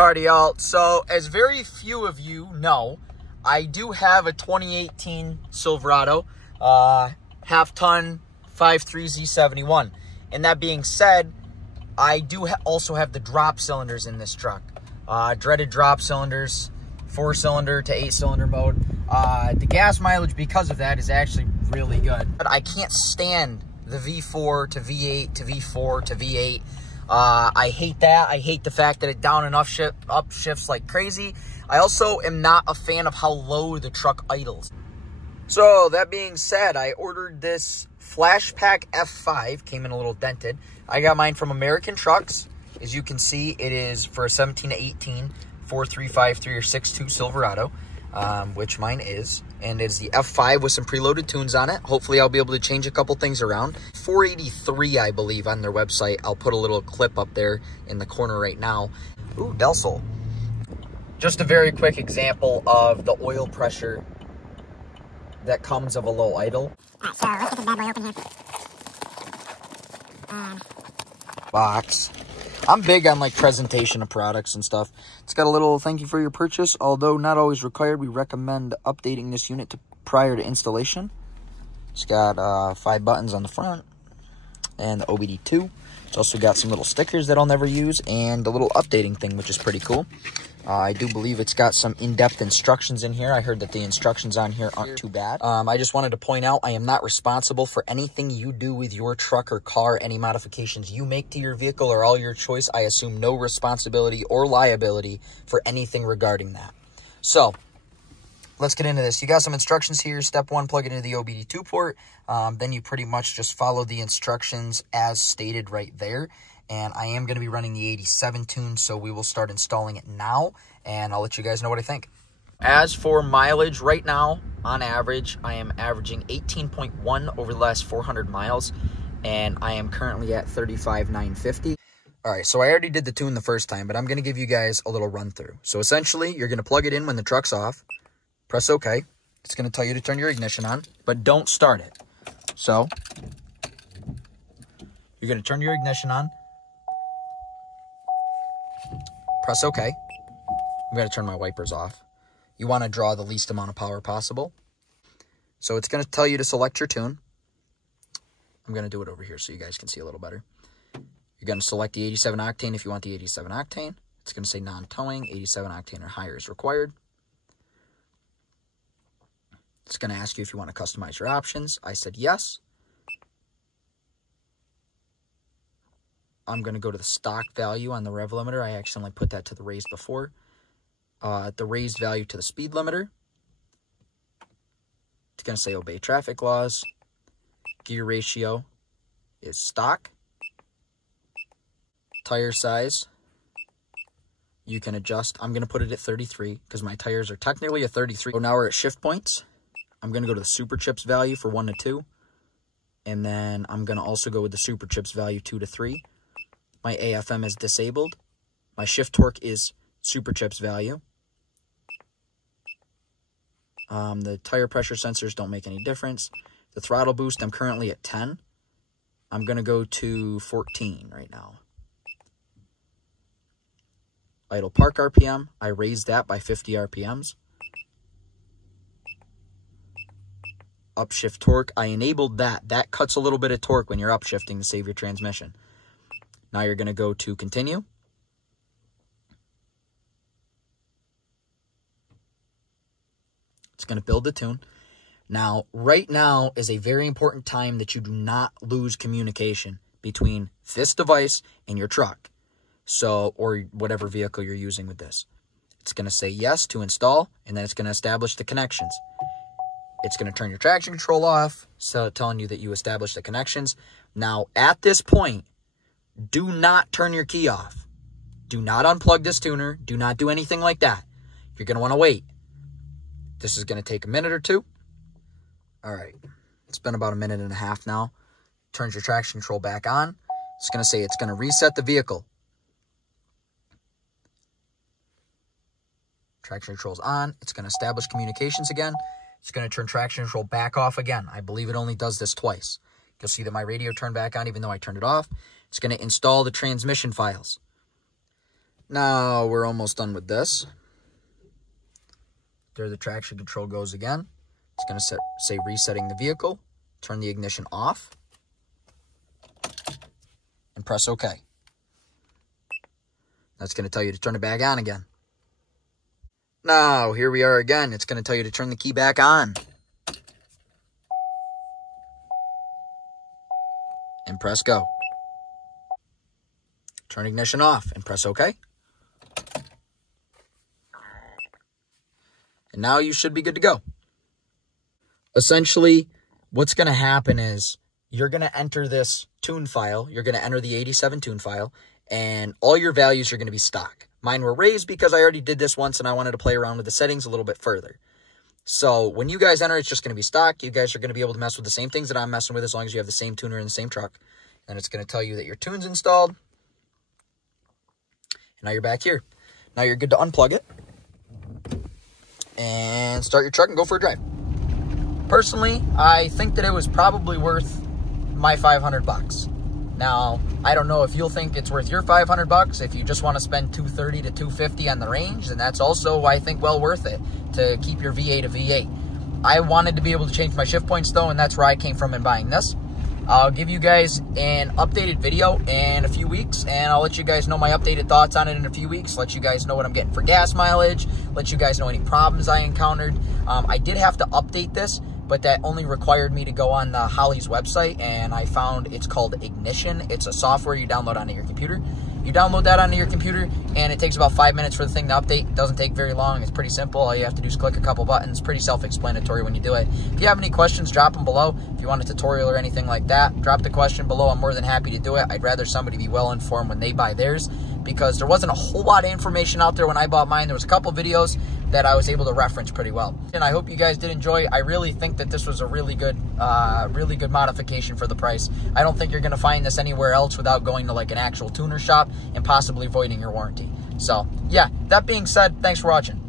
Alrighty, y'all. So, as very few of you know, I do have a 2018 Silverado, half-ton 5.3 Z71. And that being said, I do also have the drop cylinders in this truck. Dreaded drop cylinders, 4-cylinder to 8-cylinder mode. The gas mileage because of that is actually really good. But I can't stand the V4 to V8 to V4 to V8. I hate that. I hate the fact that it down and up shifts like crazy. I also am not a fan of how low the truck idles. So that being said, I ordered this Flashpack F5, came in a little dented. I got mine from American Trucks. As you can see, it is for a 17 to 18, 4353 or 62 Silverado, which mine is. And it's the F5 with some preloaded tunes on it. Hopefully I'll be able to change a couple things around. 483, I believe, on their website. I'll put a little clip up there in the corner right now. Ooh, Delsol. Just a very quick example of the oil pressure that comes of a low idle. Alright, so let's get this bad boy open here. Box. I'm big on like presentation of products and stuff. It's got a little thank you for your purchase. Although not always required, we recommend updating this unit prior to installation. It's got 5 buttons on the front and the OBD2. It's also got some little stickers that I'll never use and a little updating thing, which is pretty cool. I do believe it's got some in-depth instructions in here. I heard that the instructions on here aren't too bad. I just wanted to point out I am not responsible for anything you do with your truck or car, any modifications you make to your vehicle or all your choice. I assume no responsibility or liability for anything regarding that. So, let's get into this. You got some instructions here. Step 1, plug it into the OBD2 port. Then you pretty much just follow the instructions as stated right there. And I am going to be running the 87 tune, so we will start installing it now, and I'll let you guys know what I think. As for mileage, right now, on average, I am averaging 18.1 over the last 400 miles, and I am currently at 35,950. All right, so I already did the tune the first time, but I'm going to give you guys a little run-through. So essentially, you're going to plug it in when the truck's off, press OK. It's going to tell you to turn your ignition on, but don't start it. So, you're going to turn your ignition on. Press OK. I'm going to turn my wipers off. You want to draw the least amount of power possible. So it's going to tell you to select your tune. I'm going to do it over here so you guys can see a little better. You're going to select the 87 octane if you want the 87 octane. It's going to say non-towing, 87 octane or higher is required. It's going to ask you if you want to customize your options. I said yes. I'm going to go to the stock value on the rev limiter. I accidentally put that to the raised before. The raised value to the speed limiter. It's going to say obey traffic laws. Gear ratio is stock. Tire size, you can adjust. I'm going to put it at 33 because my tires are technically a 33. So now we're at shift points. I'm going to go to the super chips value for 1 to 2. And then I'm going to also go with the super chips value 2 to 3. My AFM is disabled. My shift torque is super chips value. The tire pressure sensors don't make any difference. The throttle boost, I'm currently at 10. I'm going to go to 14 right now. Idle park RPM, I raised that by 50 RPMs. Upshift torque, I enabled that. That cuts a little bit of torque when you're upshifting to save your transmission. Now you're going to go to continue. It's going to build the tune. Now, right now is a very important time that you do not lose communication between this device and your truck. So, or whatever vehicle you're using with this. It's going to say yes to install, and then it's going to establish the connections. It's going to turn your traction control off, so telling you that you established the connections. Now, at this point, do not turn your key off. Do not unplug this tuner. Do not do anything like that. You're going to want to wait. This is going to take a minute or two. All right. It's been about a minute and a half now. Turns your traction control back on. It's going to say it's going to reset the vehicle. Traction control's on. It's going to establish communications again. It's going to turn traction control back off again. I believe it only does this twice. You'll see that my radio turned back on even though I turned it off. It's going to install the transmission files. Now we're almost done with this. There the traction control goes again. It's going to say resetting the vehicle. Turn the ignition off. And press OK. That's going to tell you to turn it back on again. Now, here we are again. It's going to tell you to turn the key back on. And press go. Turn ignition off and press OK. And now you should be good to go. Essentially, what's going to happen is you're going to enter this tune file. You're going to enter the 87 tune file, and all your values are going to be stock. Mine were raised because I already did this once, and I wanted to play around with the settings a little bit further. So when you guys enter, it's just going to be stock. You guys are going to be able to mess with the same things that I'm messing with as long as you have the same tuner in the same truck. And it's going to tell you that your tune's installed. And now you're back here. Now you're good to unplug it and start your truck and go for a drive. Personally, I think that it was probably worth my $500. Now, I don't know if you'll think it's worth your $500. If you just want to spend $230 to $250 on the range, then that's also, I think, well worth it to keep your V8 a V8. I wanted to be able to change my shift points, though, and that's where I came from in buying this. I'll give you guys an updated video in a few weeks, and I'll let you guys know my updated thoughts on it in a few weeks, let you guys know what I'm getting for gas mileage, let you guys know any problems I encountered. I did have to update this, but that only required me to go on Holley's website, and I found it's called Ignition. It's a software you download onto your computer. You download that onto your computer, and it takes about 5 minutes for the thing to update. It doesn't take very long. It's pretty simple. All you have to do is click a couple buttons. Pretty self-explanatory when you do it. If you have any questions, drop them below. If you want a tutorial or anything like that, drop the question below. I'm more than happy to do it. I'd rather somebody be well-informed when they buy theirs, because there wasn't a whole lot of information out there when I bought mine. There was a couple videos that I was able to reference pretty well. And I hope you guys did enjoy. I really think that this was a really good modification for the price. I don't think you're going to find this anywhere else without going to like an actual tuner shop and possibly voiding your warranty. So, yeah, that being said, thanks for watching.